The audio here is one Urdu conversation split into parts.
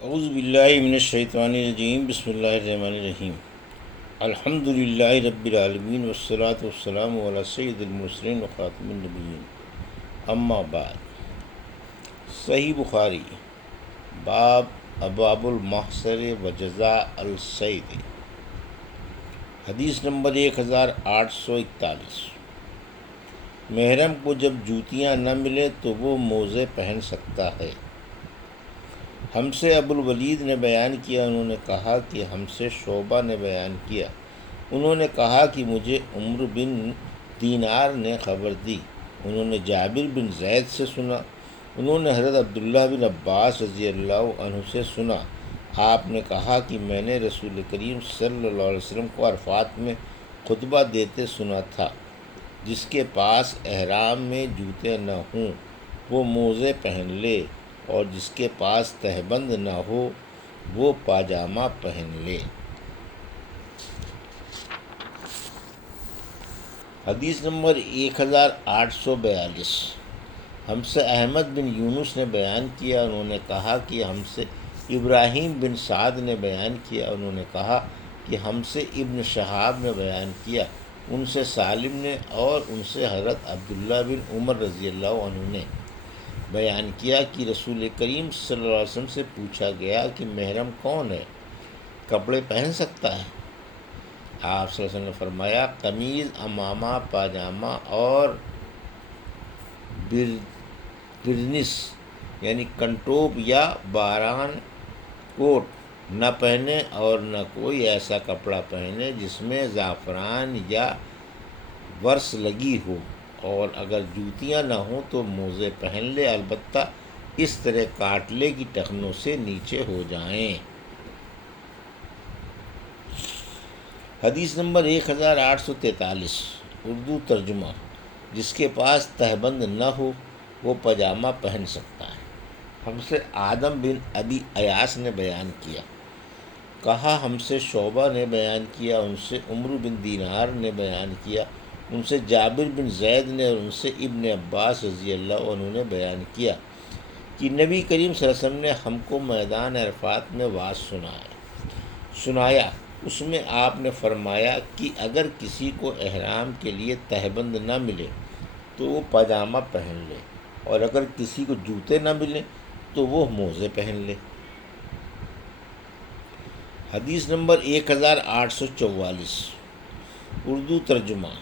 اعوذ باللہ من الشیطان الرجیم، بسم اللہ الرحمن الرحیم۔ الحمد للہ رب العالمین والصلاة والسلام علی سید المرسلین وخاتم النبیین، اما بعد۔ صحیح بخاری، باب ابواب المحصر و جزاء الصید، حدیث نمبر 1841۔ محرم کو جب جوتیاں نہ ملیں تو وہ موزے پہن سکتا ہے۔ ہم سے ابو الولید نے بیان کیا، انہوں نے کہا کہ ہم سے شعبہ نے بیان کیا، انہوں نے کہا کہ مجھے عمرو بن دینار نے خبر دی، انہوں نے جابر بن زید سے سنا، انہوں نے حضرت عبداللہ بن عباس رضی اللہ عنہ سے سنا، آپ نے کہا کہ میں نے رسول کریم صلی اللہ علیہ وسلم کو عرفات میں خطبہ دیتے سنا تھا، جس کے پاس احرام میں جوتے نہ ہوں وہ موزے پہن لے، اور جس کے پاس تہبند نہ ہو وہ پاجامہ پہن لے۔ حدیث نمبر 1842۔ ہم سے احمد بن یونس نے بیان کیا، انہوں نے کہا کہ ہم سے ابراہیم بن سعد نے بیان کیا، انہوں نے کہا کہ ہم سے ابن شہاب نے بیان کیا، ان سے سالم نے، اور ان سے حضرت عبداللہ بن عمر رضی اللہ عنہ نے بیان کیا کہ رسول کریم صلی اللہ علیہ وسلم سے پوچھا گیا کہ محرم کون ہے، کپڑے پہن سکتا ہے؟ آپ صلی اللہ علیہ وسلم نے فرمایا، قمیض، امامہ، پاجامہ اور برنس یعنی کنٹوپ یا باران کوٹ نہ پہنے، اور نہ کوئی ایسا کپڑا پہنے جس میں زعفران یا ورس لگی ہو، اور اگر جوتیاں نہ ہوں تو موزے پہن لے، البتہ اس طرح کاٹ لے کہ ٹخنوں سے نیچے ہو جائیں۔ حدیث نمبر 1843۔ اردو ترجمہ۔ جس کے پاس تہبند نہ ہو وہ پاجامہ پہن سکتا ہے۔ ہم سے آدم بن ابی ایاس نے بیان کیا، کہا ہم سے شعبہ نے بیان کیا، ان سے عمرو بن دینار نے بیان کیا، ان سے جابر بن زید نے، اور ان سے ابن عباس رضی اللہ عنہ نے بیان کیا کہ نبی کریم صلی اللہ علیہ وسلم نے ہم کو میدان عرفات میں واعظ سنایا، اس میں آپ نے فرمایا کہ اگر کسی کو احرام کے لیے تہبند نہ ملے تو وہ پاجامہ پہن لے، اور اگر کسی کو جوتے نہ ملیں تو وہ موزے پہن لے۔ حدیث نمبر 1844۔ اردو ترجمہ۔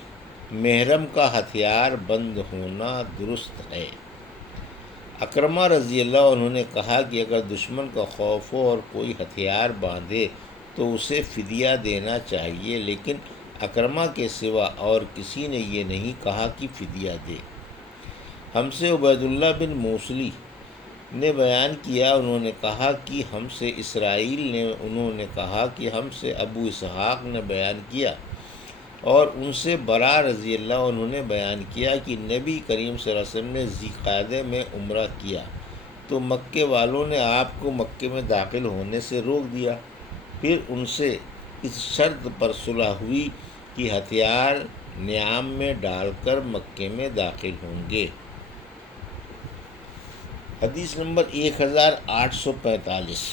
محرم کا ہتھیار بند ہونا درست ہے۔ اکرمہ رضی اللہ عنہ نے کہا کہ اگر دشمن کا خوف ہو اور کوئی ہتھیار باندھے تو اسے فدیہ دینا چاہیے، لیکن اکرمہ کے سوا اور کسی نے یہ نہیں کہا کہ فدیہ دے۔ ہم سے عبید اللہ بن موصلی نے بیان کیا، انہوں نے کہا کہ ہم سے اسرائیل نے، انہوں نے کہا کہ ہم سے ابو اسحاق نے بیان کیا، اور ان سے برا رضی اللہ عنہ نے بیان کیا کہ نبی کریم صلی اللہ علیہ وسلم نے ذی القعدہ میں عمرہ کیا تو مکے والوں نے آپ کو مکے میں داخل ہونے سے روک دیا، پھر ان سے اس شرط پر صلح ہوئی کہ ہتھیار نیام میں ڈال کر مکے میں داخل ہوں گے۔ حدیث نمبر 1845۔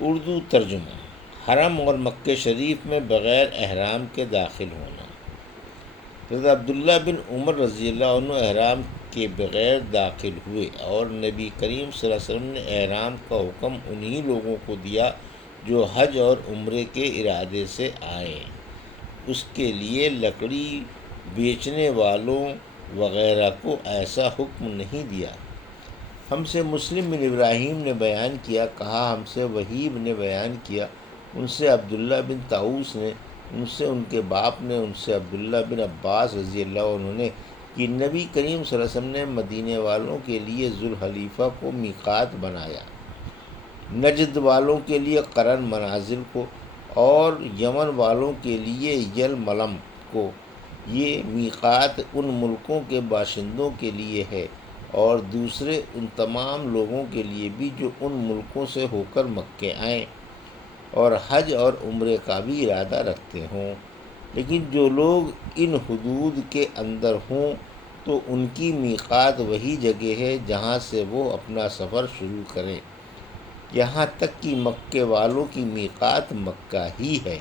اردو ترجمہ۔ حرم اور مکہ شریف میں بغیر احرام کے داخل ہونا۔ حضرت عبداللہ بن عمر رضی اللہ عنہ احرام کے بغیر داخل ہوئے، اور نبی کریم صلی اللہ علیہ وسلم نے احرام کا حکم انہی لوگوں کو دیا جو حج اور عمرے کے ارادے سے آئے، اس کے لیے لکڑی بیچنے والوں وغیرہ کو ایسا حکم نہیں دیا۔ ہم سے مسلم بن ابراہیم نے بیان کیا، کہا ہم سے وہیب نے بیان کیا، ان سے عبداللہ بن طاؤس نے، ان سے ان کے باپ نے، ان سے عبداللہ بن عباس رضی اللہ عنہ نے کہ نبی کریم صلی اللہ علیہ وسلم نے مدینے والوں کے لیے ذوالحلیفہ کو میقات بنایا، نجد والوں کے لیے قرن منازل کو، اور یمن والوں کے لیے یلملم کو۔ یہ میقات ان ملکوں کے باشندوں کے لیے ہے، اور دوسرے ان تمام لوگوں کے لیے بھی جو ان ملکوں سے ہو کر مکے آئیں اور حج اور عمرے کا بھی ارادہ رکھتے ہوں، لیکن جو لوگ ان حدود کے اندر ہوں تو ان کی میقات وہی جگہ ہے جہاں سے وہ اپنا سفر شروع کریں، یہاں تک کہ مکے والوں کی میقات مکہ ہی ہے۔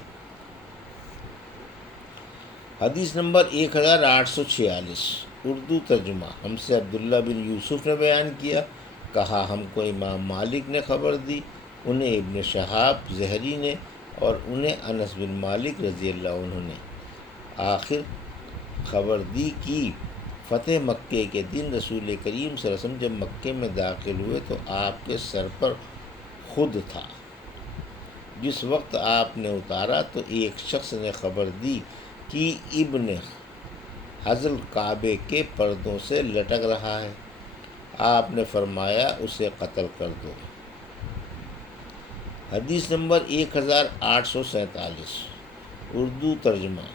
حدیث نمبر 1846، اردو ترجمہ۔ ہم سے عبداللہ بن یوسف نے بیان کیا، کہا ہم کو امام مالک نے خبر دی، انہیں ابن شہاب زہری نے، اور انہیں انس بن مالک رضی اللہ عنہ نے آخر خبر دی کہ فتح مکے کے دن رسول کریم صلی اللہ علیہ وسلم جب مکے میں داخل ہوئے تو آپ کے سر پر خود تھا۔ جس وقت آپ نے اتارا تو ایک شخص نے خبر دی کہ ابن حضل کعبے کے پردوں سے لٹک رہا ہے۔ آپ نے فرمایا اسے قتل کر دو۔ حدیث نمبر 1847، اردو ترجمہ۔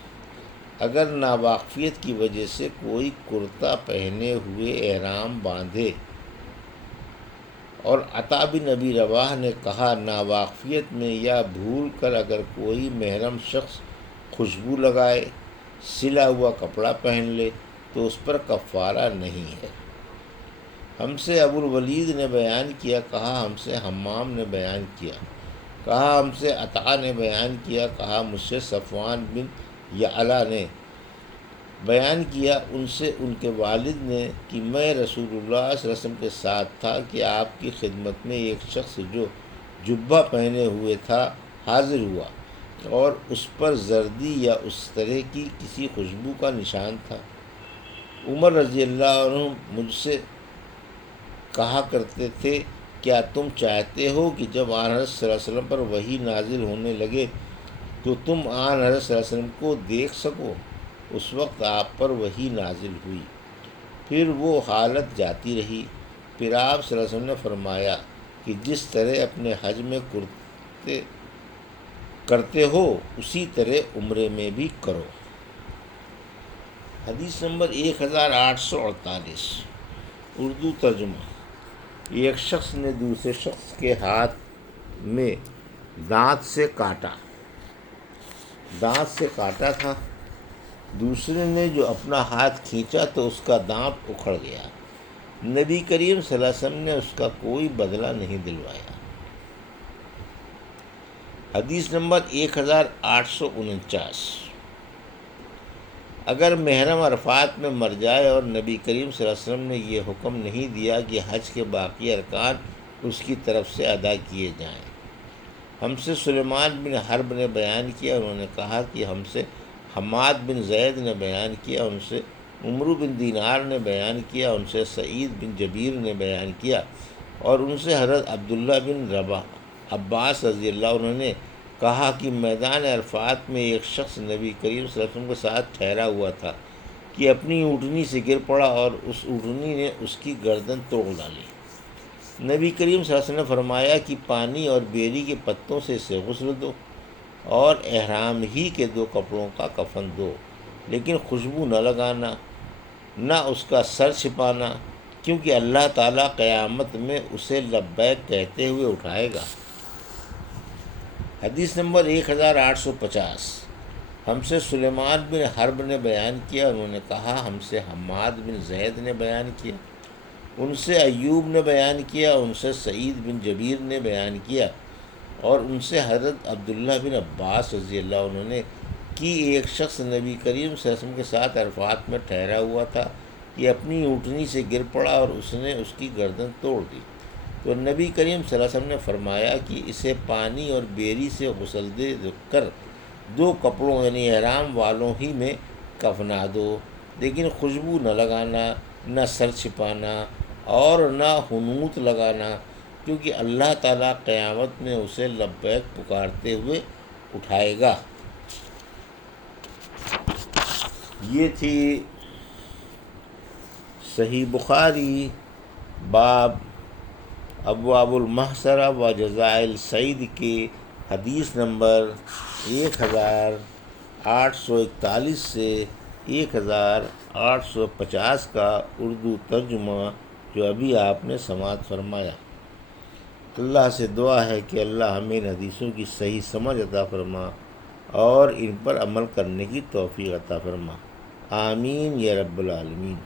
اگر ناواقفیت کی وجہ سے کوئی کرتا پہنے ہوئے احرام باندھے، اور عطا بن ابی رواح نے کہا ناواقفیت میں یا بھول کر اگر کوئی محرم شخص خوشبو لگائے، سلا ہوا کپڑا پہن لے تو اس پر کفارہ نہیں ہے۔ ہم سے ابو الولید نے بیان کیا، کہا ہم سے حمام نے بیان کیا، کہا ہم سے عطا نے بیان کیا، کہا مجھ سے صفوان بن یعلا نے بیان کیا، ان سے ان کے والد نے کہ میں رسول اللہ صلی اللہ علیہ وسلم کے ساتھ تھا کہ آپ کی خدمت میں ایک شخص جو جبہ پہنے ہوئے تھا حاضر ہوا، اور اس پر زردی یا اس طرح کی کسی خوشبو کا نشان تھا۔ عمر رضی اللہ عنہ مجھ سے کہا کرتے تھے کیا تم چاہتے ہو کہ جب آن حضرت صلی اللہ علیہ وسلم پر وحی نازل ہونے لگے تو تم آن حضرت صلی اللہ علیہ وسلم کو دیکھ سکو؟ اس وقت آپ پر وحی نازل ہوئی، پھر وہ حالت جاتی رہی، پھر آپ صلی اللہ علیہ وسلم نے فرمایا کہ جس طرح اپنے حج میں کرتے ہو اسی طرح عمرے میں بھی کرو۔ حدیث نمبر 1848، اردو ترجمہ۔ ایک شخص نے دوسرے شخص کے ہاتھ میں دانت سے کاٹا تھا، دوسرے نے جو اپنا ہاتھ کھینچا تو اس کا دانت اکھڑ گیا، نبی کریم صلی اللہ علیہ وسلم نے اس کا کوئی بدلہ نہیں دلوایا۔ حدیث نمبر 1849، اگر محرم عرفات میں مر جائے اور نبی کریم صلی اللہ علیہ وسلم نے یہ حکم نہیں دیا کہ حج کے باقی ارکان اس کی طرف سے ادا کیے جائیں۔ ہم سے سلیمان بن حرب نے بیان کیا، انہوں نے کہا کہ ہم سے حماد بن زید نے بیان کیا، ان سے عمرو بن دینار نے بیان کیا، ان سے سعید بن جبیر نے بیان کیا، اور ان سے حضرت عبداللہ بن عباس رضی اللہ عنہ نے کہا کہ میدان عرفات میں ایک شخص نبی کریم صلی اللہ علیہ وسلم کے ساتھ ٹھہرا ہوا تھا کہ اپنی اونٹنی سے گر پڑا اور اس اونٹنی نے اس کی گردن توڑ ڈالی۔ نبی کریم صلی اللہ علیہ وسلم نے فرمایا کہ پانی اور بیری کے پتوں سے اسے غسل دو اور احرام ہی کے 2 کپڑوں کا کفن دو، لیکن خوشبو نہ لگانا، نہ اس کا سر چھپانا، کیونکہ اللہ تعالیٰ قیامت میں اسے لبیک کہتے ہوئے اٹھائے گا۔ حدیث نمبر 1850، ہم سے سلیمان بن حرب نے بیان کیا، انہوں نے کہا ہم سے حماد بن زید نے بیان کیا، ان سے ایوب نے بیان کیا، ان سے سعید بن جبیر نے بیان کیا، اور ان سے حضرت عبداللہ بن عباس رضی اللہ عنہ نے کہ ایک شخص نبی کریم صلی اللہ علیہ وسلم کے ساتھ عرفات میں ٹھہرا ہوا تھا کہ اپنی اونٹنی سے گر پڑا اور اس نے اس کی گردن توڑ دی، تو نبی کریم صلی اللہ علیہ وسلم نے فرمایا کہ اسے پانی اور بیری سے غسل دے کر 2 کپڑوں یعنی احرام والوں ہی میں کفنا دو، لیکن خوشبو نہ لگانا، نہ سر چھپانا اور نہ حنوط لگانا، کیونکہ اللہ تعالیٰ قیامت میں اسے لبیک پکارتے ہوئے اٹھائے گا۔ یہ تھی صحیح بخاری باب ابواب المحصرہ و جزائل الصید کی حدیث نمبر 1841 سے 1850 کا اردو ترجمہ جو ابھی آپ نے سماعت فرمایا۔ اللہ سے دعا ہے کہ اللہ ہمیں ان حدیثوں کی صحیح سمجھ عطا فرما اور ان پر عمل کرنے کی توفیق عطا فرما، آمین یا رب العالمین۔